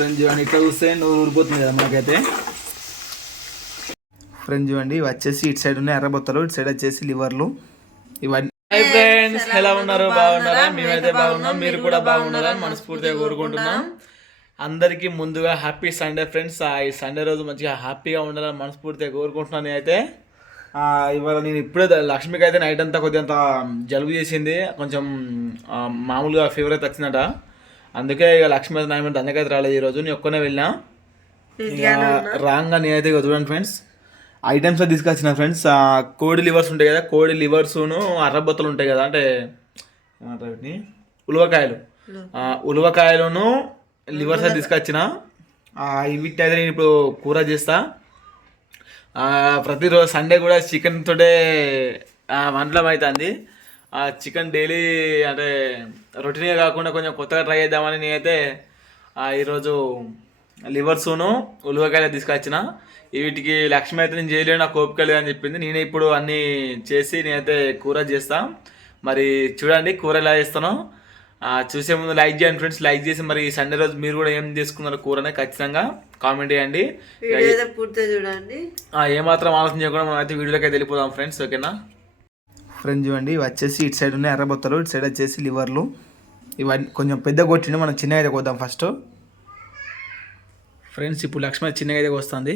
Friend చూడండి ఇట్లా చూస్తే నూరు ఊరిపోతుంది కదా మనకైతే. ఫ్రెండ్ చూడండి ఇవి వచ్చేసి ఇటు సైడ్ ఉన్నాయి ఎర్రబొత్తలు ఇటు సైడ్ వచ్చేసి లివర్లు. ఇవన్నీ హాయ్ ఫ్రెండ్స్ ఎలా ఉన్నారు? బాగున్నారా? మేమైతే బాగున్నాం మీరు కూడా బాగున్నారా మనస్ఫూర్తిగా కోరుకుంటున్నాం. అందరికీ ముందుగా హ్యాపీ సండే ఫ్రెండ్స్ ఈ సండే రోజు మంచిగా హ్యాపీగా ఉండాలని మనస్ఫూర్తిగా కోరుకుంటున్నాను అయితే ఇవాళ నేను ఇప్పుడే లక్ష్మికి అయితే నైట్ అంతా కొద్దిగా జలుబు చేసింది. కొంచెం మామూలుగా ఫీవర్ అయితే వచ్చిందట. అందుకే ఇక లక్ష్మి అయితే నాయన అందుకైతే రాలేదు ఈరోజు నేను ఒక్కనే వెళ్ళినా? ఇక రాంగా నేనైతే ఇక చూడండి ఫ్రెండ్స్. ఐటమ్స్ తీసుకొచ్చిన ఫ్రెండ్స్. కోడి లివర్స్ ఉంటాయి కదా కోడి లివర్స్ను అర్రబొత్తలు ఉంటాయి కదా అంటే ఏమంటారు వీటిని? ఉలవకాయలు. ఉలవకాయలను లివర్స్ అయితే తీసుకొచ్చిన. ఆ, వీటిని అయితే నేను ఇప్పుడు కూర చేస్తా. ప్రతిరోజు సండే కూడా చికెన్ తోటే వంటలం అవుతుంది ఆ చికెన్ డైలీ అంటే రొటీన్గా కాకుండా కొంచెం కొత్తగా ట్రై చేద్దామని నేనైతే ఆ, ఈరోజు లివర్సును ఉలవకాయలు తీసుకొచ్చిన. వీటికి లక్ష్మి అయితే నేను చేయలేను నాకు ఓపిక లేదు అని చెప్పింది. నేనే ఇప్పుడు అన్నీ చేసి నేనైతే కూర చేస్తా. మరి చూడండి కూర ఎలా చేస్తానో. ఆ, చూసే ముందు లైక్ చేయండి ఫ్రెండ్స్ లైక్ చేసి మరి ఈ సండే రోజు మీరు కూడా ఏం చేసుకున్నారు కూరనే ఖచ్చితంగా కామెంట్ చేయండి. చూడండి. ఆ, ఏమాత్రం ఆలోచన చేయకుండా మనం అయితే వీడియోలోకి అయితే వెళ్ళిపోదాం ఫ్రెండ్స్ ఓకేనా? ఫ్రెండ్స్ చూడండి ఇవి వచ్చేసి ఇటు సైడ్ ఉన్నాయి ఎర్రబొత్తలు. ఇటు సైడ్ వచ్చేసి లివర్లు. ఇవన్నీ కొంచెం పెద్ద కొట్టిండు మనం చిన్నగా అయితే కొద్దాం ఫస్ట్ ఫ్రెండ్స్ ఇప్పుడు లక్ష్మి చిన్నగా అయితే వస్తుంది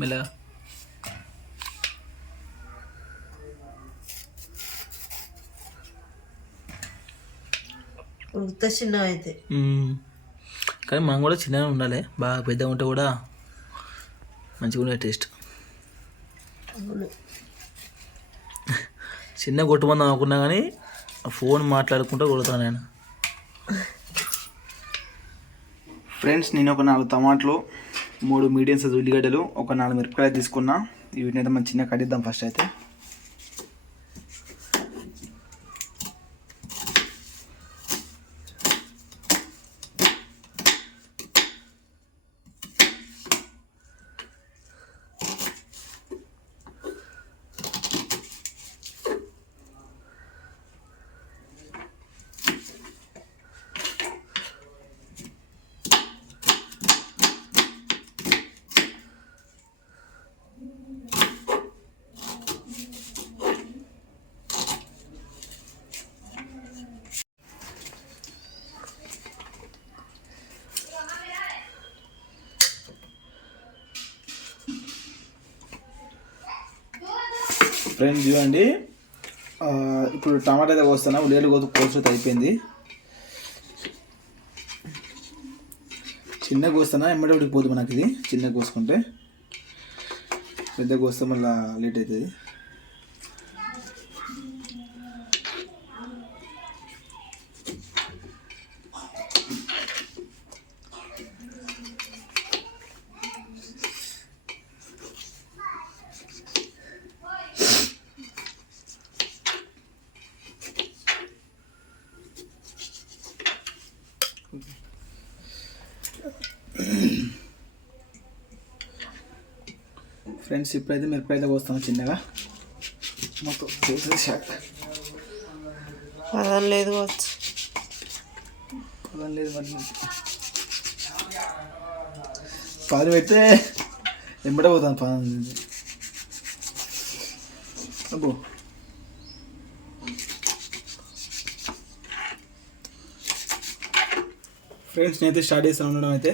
మెల్ల. ఉత్త చిన్న అయితే కానీ మనం కూడా చిన్నగా ఉండాలి. బాగా పెద్దగా ఉంటే కూడా మంచిగా ఉండే టేస్ట్. చిన్న కొట్టుమంది అనుకున్నా కానీ ఫోన్ మాట్లాడుకుంటూ కొడతాను నేను. ఫ్రెండ్స్ నేను ఒక నాలుగు టమాటాలు మూడు మీడియం సైజ్ ఉల్లిగడ్డలు ఒక నాలుగు మిరపకాయలు తీసుకున్నా. వీటిని అయితే మనం చిన్న కడిద్దాం ఫస్ట్ అయితే. ఫ్రెండ్స్ చూడండి. ఇప్పుడు టమాటా అయితే కోస్తున్నా. ఉల్లిగడ్డ కోత కోసుడు అయిపోయింది. చిన్న కోస్తున్నా ఎమ్మడి ఉడికిపోతుంది మనకి ఇది. చిన్న కోసుకుంటే. పెద్ద కోస్తే మళ్ళీ లేట్ అవుతుంది. ఫ్రెండ్స్ ఇప్పుడైతే మిరపకాయలు కోస్తాను చిన్నగా? మొత్తం చేసేసాక అదే లేదు కావచ్చు. పదం లేదు మరి. పది పెడితే ఎంబడే పోతాను పదం అబ్బో. ఫ్రెండ్స్ నేనైతే స్టార్ట్ చేస్తాను ఉండడం అయితే.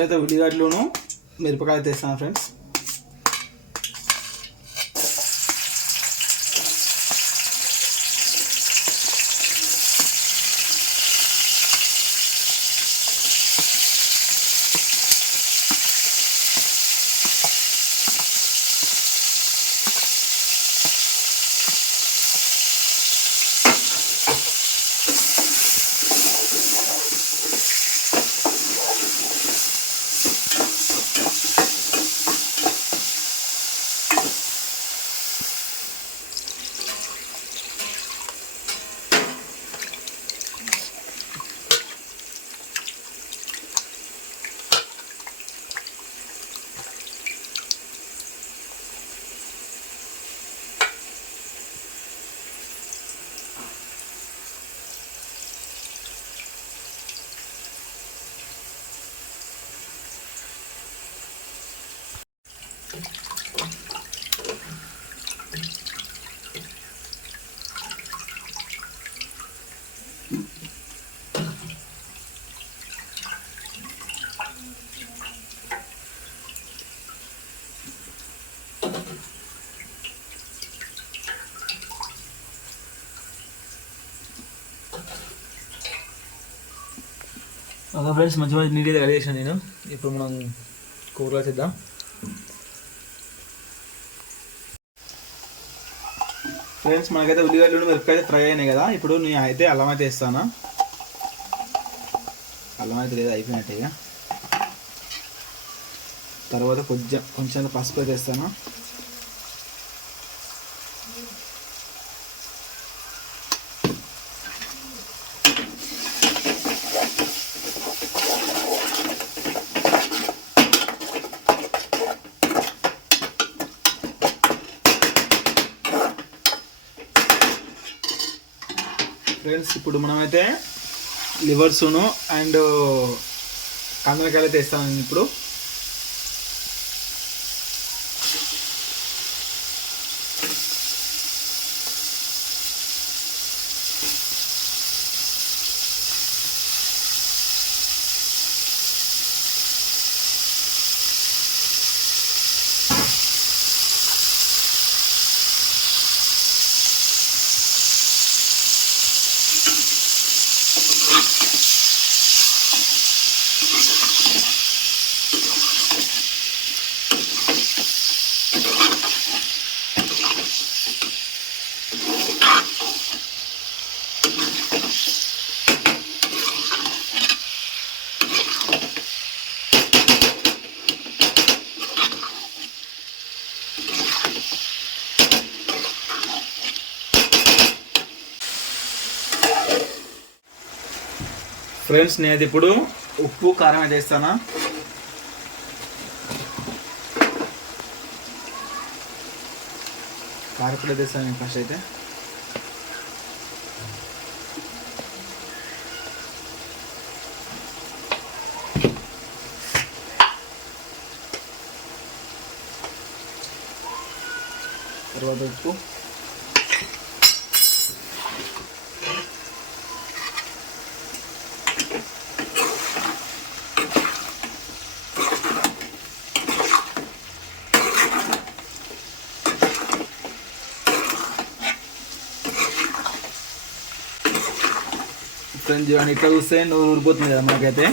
అయితే ఉల్లిగడ్డలును మిరపకాయ తెస్తాను ఫ్రెండ్స్ ఓకే ఫ్రెండ్స్ మంచి మంచి నీట్గా రెడీ నేను. ఇప్పుడు మనం కూరలో చేద్దాం. ఫ్రెండ్స్ మనకైతే ఉల్లిగడ్డలు మిరపకాయ ఫ్రై అయినాయి కదా. ఇప్పుడు నేను అయితే అల్లం అయితే ఇస్తాను అల్లం అయితే లేదు అయిపోయినట్టే ఇక. తర్వాత కొంచెం కొంచెం పసుపు అయితే ఇస్తాను ఫ్రెండ్స్ ఇప్పుడు మనమైతే లివర్సును అండ్ కందనకాయలు అయితే వేస్తాను ఇప్పుడు. ఫ్రెండ్స్ నేను ఇప్పుడు ఉప్పు కారం అయితే వేస్తాను? కారపొడి అయితే వేస్తాను నేను ఫస్ట్ అయితే. తర్వాత ఉప్పు. ఫ్రెండ్స్ చూడండి ఇట్లా చూస్తే నోరు ఊరిపోతుంది కదా మనకైతే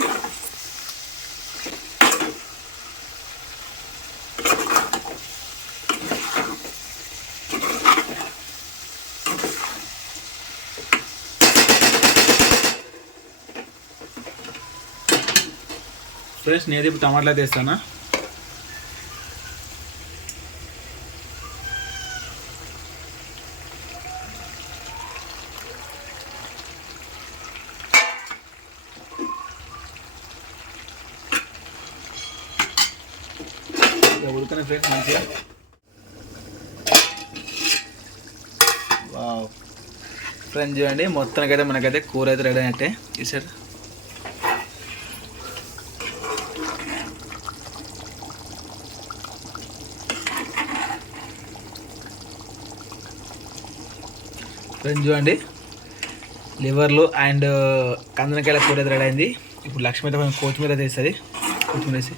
ఫ్రెండ్స్ నేను ఇప్పుడు టమాటాలు అయితే వేస్తానా ఇక ఉడకనే ఫ్రెండ్స్ మంచిగా. ఫ్రెండ్స్ చూడండి మొత్తానికైతే మనకైతే కూర అయితే రెడీ అయినట్టే. చూసారు ఫ్రెండ్స్ చూడండి లివర్లు అండ్ కందనకాయల కూర అయితే రెడీ అయింది. ఇప్పుడు లక్ష్మి అయితే కొంచెం కొత్తిమీర అయితే వేస్తుంది కొత్తిమీర వేసి.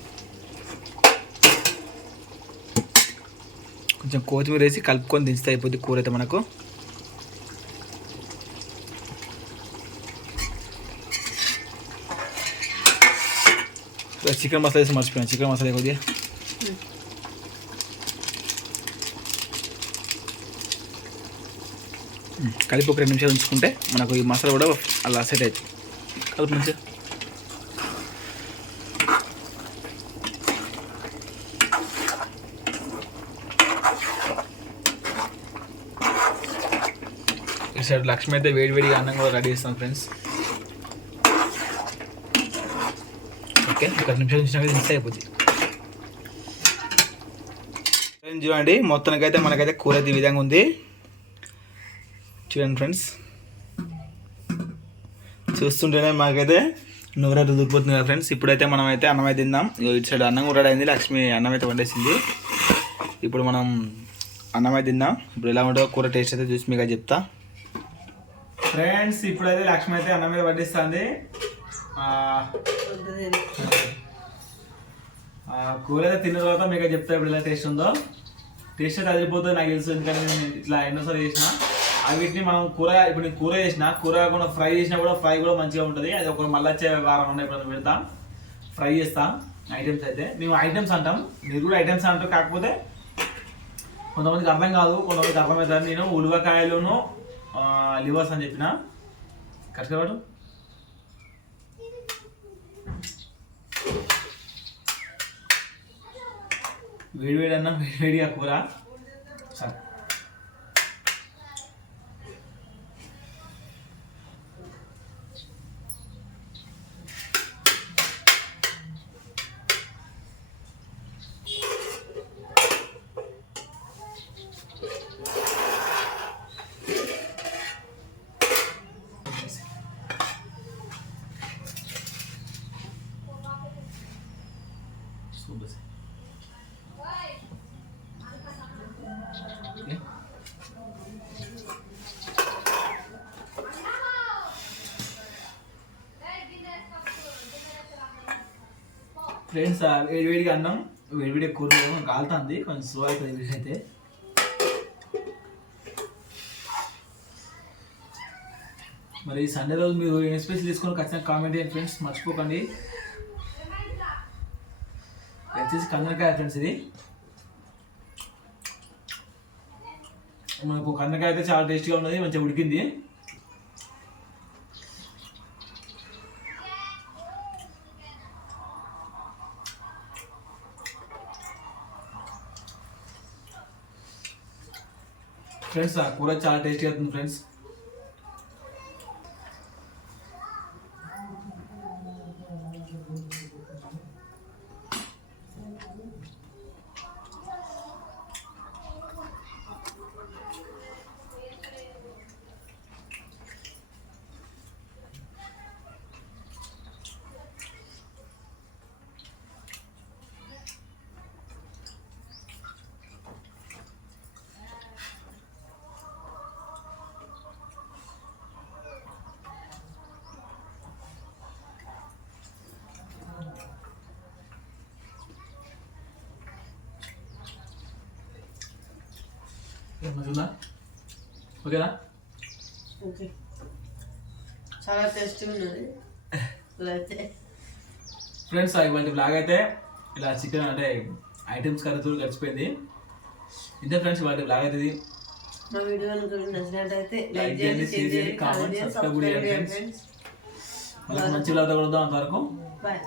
కొంచెం కొత్తిమీర వేసి కలుపుకొని దించితే అయిపోద్ది కూర అయితే మనకు. చికెన్ మసాలా వేసి మర్చిపోయాను. చికెన్ మసాలా కొద్దిగా కలిపి ఒక రెండు నిమిషాలు ఉంచుకుంటే మనకు ఈ మసాలా కూడా అలా సెట్ అవుతుంది. కలుపు మంచిగా. చేశాడు. సైడ్ లక్ష్మి అయితే వేడి వేడి అన్నం కూడా రెడీ చేస్తాం ఫ్రెండ్స్. ఓకే ఒక నిమిషాలు ఉంచినాక మిస్ అయిపోద్ది. ఫ్రెండ్స్ చూడండి మొత్తానికైతే మనకైతే కూర అయితే ఈ విధంగా ఉంది. చూడండి ఫ్రెండ్స్. చూస్తుంటేనే మాకైతే నూరైతే దూరిపోతుంది కదా ఫ్రెండ్స్. ఇప్పుడైతే మనం అయితే అన్నం అయితే తిందాం. ఇగో ఇటు సైడ్ అన్నం కూడా అయింది. లక్ష్మి అన్నం అయితే వండేసింది. ఇప్పుడు మనం అన్నం అయితే తిందాం. ఇప్పుడు ఎలా ఉంటుందో కూర టేస్ట్ అయితే చూసి మీకు చెప్తా. ఫ్రెండ్స్ ఇప్పుడైతే లక్ష్మి అయితే అన్నం మీద పట్టిస్తుంది కూర అయితే తిన్న తర్వాత మీకు చెప్తా ఇప్పుడు ఎలా టేస్ట్ ఉందో. టేస్ట్ అయితే అదిరిపోతుంది నాకు తెలుసు ఎందుకంటే నేను ఇట్లా ఎన్నోసార్లు చేసిన. అవి వీటిని మనం కూర ఇప్పుడు నేను కూర చేసిన కూర కాకుండా ఫ్రై చేసినా కూడా ఫ్రై కూడా మంచిగా ఉంటుంది. అది ఒక మళ్ళీ వచ్చే వారం ఉన్నాయి ఇప్పుడు పెడతాం. ఫ్రై చేస్తాం ఐటమ్స్ అయితే. మేము ఐటమ్స్ అంటాం. మీరు కూడా ఐటమ్స్ అంటారు కాకపోతే కొంతమందికి అర్థం కాదు కొంతమందికి అర్థమవుతుంది. నేను ఉలవకాయలును లివర్స్ అని చెప్పిన? కష్టపడు వేడి వేడి అన్న వేడి వేడిగా కూర. సరే సూపర్ సార్ ఓకే ఫ్రెండ్స్ వేడి వేడిగా అన్నం వేడి కూర కాలుతుంది. కొంచెం స్లో అవుతుంది వీడియో అయితే. మరి సండే రోజు మీరు ఏం స్పెషల్ తీసుకొని ఖచ్చితంగా కామెంట్ చేయండి ఫ్రెండ్స్ మర్చిపోకండి. వచ్చేసి కందనకాయ ఫ్రెండ్స్ ఇది. మనకు కందకాయ అయితే చాలా టేస్టీగా ఉన్నది మంచిగా ఉడికింది. ఫ్రెండ్స్ ఆ కూర చాలా టేస్టీగా అవుతుంది ఫ్రెండ్స్ ఓకేనా? ఓకే. చాలా టేస్టీ ఉన్నది. ఫ్రెండ్స్ ఇవాళ బ్లాగ్ అయితే ఇలా చికెన్ అంటే ఐటమ్స్ కర్రీతో గడిచిపోయింది. ఇంతే ఫ్రెండ్స్ ఇవాళ బ్లాగ్ అయితే మా వీడియో నచ్చినట్టయితే లైక్ చేయండి, షేర్ చేయండి కామెంట్ సబ్స్క్రైబ్ చేయండి. ఫ్రెండ్స్. మళ్ళీ మంచి బ్లాగ్ కలుద్దాం అంతవరకు. బాయ్.